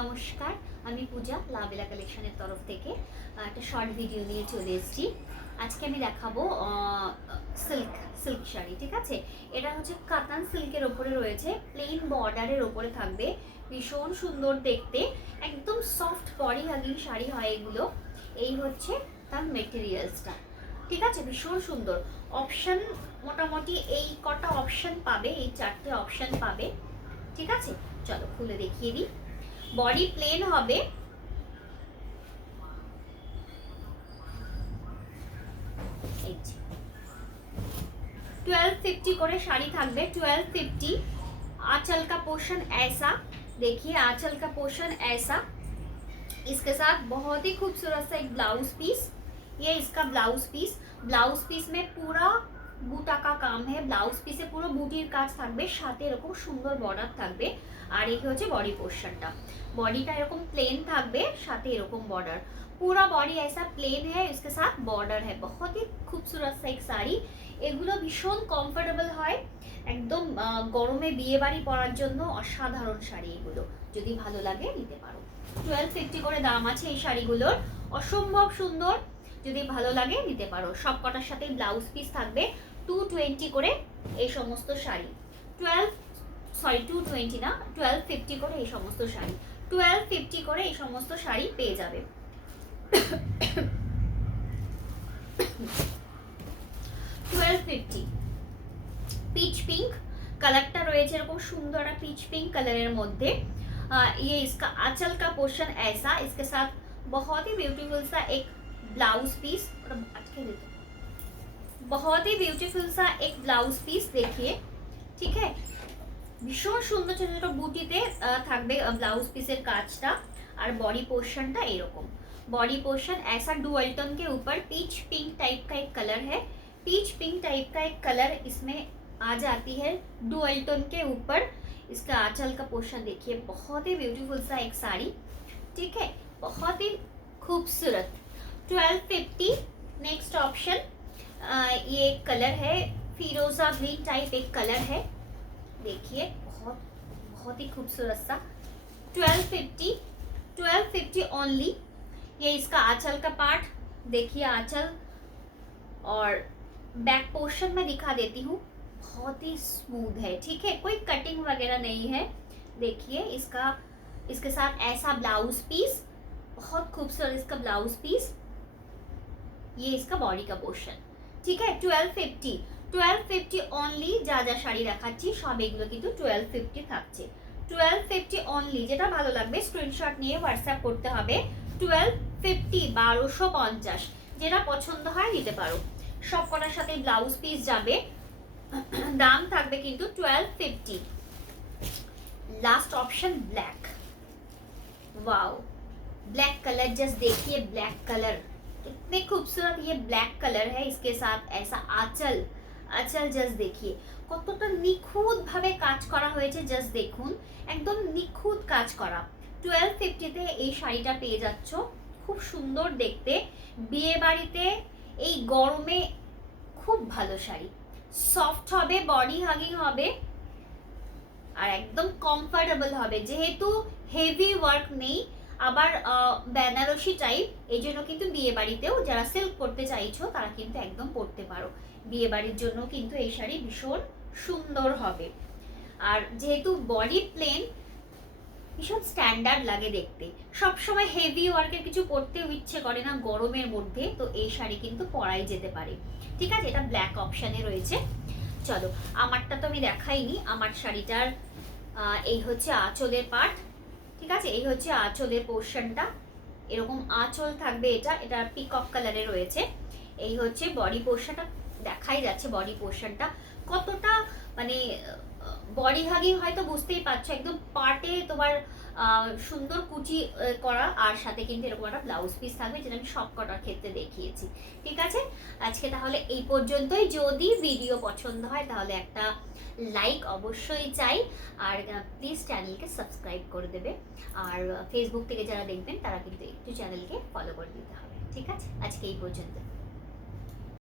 নমস্কার, আমি পূজা লাভেলা কালেকশনের তরফ থেকে একটা শর্ট ভিডিও নিয়ে চলে এসেছি। আজকে আমি দেখাবো সিল্ক শাড়ি। ঠিক আছে, এটা হচ্ছে কাতান সিল্কের ওপরে রয়েছে, প্লেন বর্ডারের ওপরে থাকবে, ভীষণ সুন্দর দেখতে, একদম সফট বডি হাগিং শাড়ি হয় এগুলো। এই হচ্ছে তার মেটেরিয়ালসটা। ঠিক আছে, ভীষণ সুন্দর। অপশান মোটামুটি এই কটা অপশান পাবে, এই চারটে অপশান পাবে। ঠিক আছে, চলো খুলে দেখিয়ে দিই। বডি প্লেন হবে, এই যে 1250 করে शाड़ी থাকবে, 1250। आंचल का पोर्शन ऐसा देखिए, आंचल का पोर्शन ऐसा, इसके साथ बहुत ही खूबसूरत सा एक ब्लाउज पीस। ये इसका ब्लाउज पीस में पूरा বুটা কা কাম है। ব্লাউজ পিসে পুরো বুটির কাজ থাকবে, সাথে এরকম সুন্দর বর্ডার থাকবে। আর এই হচ্ছে বডি পোর্শনটা, বডিটা এরকম প্লেন থাকবে, সাথে এরকম বর্ডার। पूरा बॉडी ऐसा प्लेन है, इसके साथ बॉर्डर है। बहुत ही खूबसूरत सा एक শাড়ি। এগুলো ভীষণ কমফোর্টেবল হয়, একদম গরমে বিয়ে বাড়ি পরার জন্য অসাধারণ শাড়ি এগুলো। যদি ভালো লাগে নিতে পারো। 1250 করে দাম আছে এই শাড়িগুলোর, অসম্ভব সুন্দর। যদি ভালো লাগে নিতে পারো। সব কটার সাথে ব্লাউজ পিস থাকবে। 220 করে এই সমস্ত শাড়ি, 220 না, 1250 করে এই সমস্ত শাড়ি, 1250 করে এই সমস্ত শাড়ি পেয়ে যাবে। 1250। পিচ পিঙ্ক কালারটা রয়েছে, এরকম সুন্দর একটা পিচ পিঙ্ক কালারের মধ্যে। ये इसका आंचल का पोर्शन ऐसा, इसके साथ बहुत ही ब्यूटीफुल सा एक ब्लाउज पीस, बहुत ही ब्यूटीफुल सा एक ब्लाउज पीस देखिए। ठीक है, ভীষণ সুন্দর ছোট ছোট বুটিতে থাকবে ব্লাউজ পিসের কাজটা। আর বডি পোর্শনটা এরকম, बॉडी पोर्शन ऐसा डुअल टोन के ऊपर पीच पिंक टाइप का एक कलर है। पीच पिंक टाइप का एक कलर इसमें आ जाती है डुअल टोन के ऊपर। इसका आंचल का पोर्शन देखिए, बहुत ही ब्यूटीफुल सा एक साड़ी। ठीक है, बहुत ही खूबसूरत। 1250। नेक्स्ट ऑप्शन, ये एक कलर है फिरोजा ग्रीन टाइप एक कलर है, देखिए बहुत बहुत ही खूबसूरत सा। 1250 ओनली। ये इसका आंचल का पार्ट देखिए, आंचल और बैक पोर्शन में दिखा देती हूँ, बहुत ही स्मूथ है। ठीक है, कोई कटिंग वगैरह नहीं है। देखिए इसके साथ ऐसा ब्लाउज पीस, बहुत खूबसूरत इसका ब्लाउज पीस। ये इसका बॉडी का पोर्शन। ठीक है, 1250 অনলি। যা যা শাড়ি দেখাচ্ছি সব এগুলো কিন্তু 1250 থাকছে। 1250 অনলি। যেটা ভালো লাগবে স্ক্রিনশট নিয়ে হোয়াটসঅ্যাপ করতে হবে। 1250, 1250, যেটা পছন্দ হয় নিতে পারো। সব কটার সাথে ব্লাউজ পিস যাবে, দাম থাকবে কিন্তু 1250। Last option black. Wow, black colour just देखिए, ब्लैक कलर कितने खूबसूरत ये ब्लैक कलर है। इसके साथ ऐसा आंचल জাস্ট দেখিয়ে কতটা নিখুঁত ভাবে কাজ করা হয়েছে। জাস্ট দেখুন, একদম নিখুঁত কাজ করা। 1250-তে এই শাড়িটা পেয়ে যাচ্ছ, খুব সুন্দর দেখতে, বিয়ে বাড়িতে এই গরমে খুব ভালো শাড়ি। সফট হবে, বডি হাগিং হবে, আর একদম কমফোর্টেবল হবে। যেহেতু হেভি ওয়ার্ক নেই, আবার বেনারসি টাইপ, এই জন্য কিন্তু বিয়ে বাড়িতেও যারা সিল্ক করতে চাইছো তারা কিন্তু একদম পরতে পারো। বিয়ে বাড়ির জন্য কিন্তু এই শাড়ি ভীষণ সুন্দর হবে। আর যেহেতু বডি প্লেন, ভীষণ স্ট্যান্ডার্ড লাগে দেখতে। সবসময় হেভি ওয়ার্কের কিছু পরতেও ইচ্ছে করে না গরমের মধ্যে, তো এই শাড়ি কিন্তু পরাই যেতে পারে। ঠিক আছে, এটা ব্ল্যাক অপশানে রয়েছে। চলো, আমারটা তো আমি দেখাইনি। আমার শাড়িটার এই হচ্ছে আঁচলের পার্ট। ঠিক আছে, এই হচ্ছে আঁচলের পোর্শনটা, এরকম আঁচল থাকবে। এটা পিকক কালারে রয়েছে। এই হচ্ছে বডি পোর্শনটা, দেখাই যাচ্ছে বডি পোর্শনটা কতটা মানে বডি হাগিং হয়তো বুঝতেই পারছো। একদম পার্টে তোমার সুন্দর কুচি করা, আর সাথে কিন্তু এরকম একটা ব্লাউজ পিস থাকবে, যেটা আমি সব কটার ক্ষেত্রে দেখিয়েছি। ঠিক আছে, আজকে তাহলে এই পর্যন্তই। যদি ভিডিও পছন্দ হয় তাহলে একটা লাইক অবশ্যই চাই, আর প্লিজ চ্যানেলকে সাবস্ক্রাইব করে দেবে। আর ফেসবুক থেকে যারা দেখবেন তারা কিন্তু একটু চ্যানেলকে ফলো করে দিতে হবে। ঠিক আছে, আজকে এই পর্যন্ত।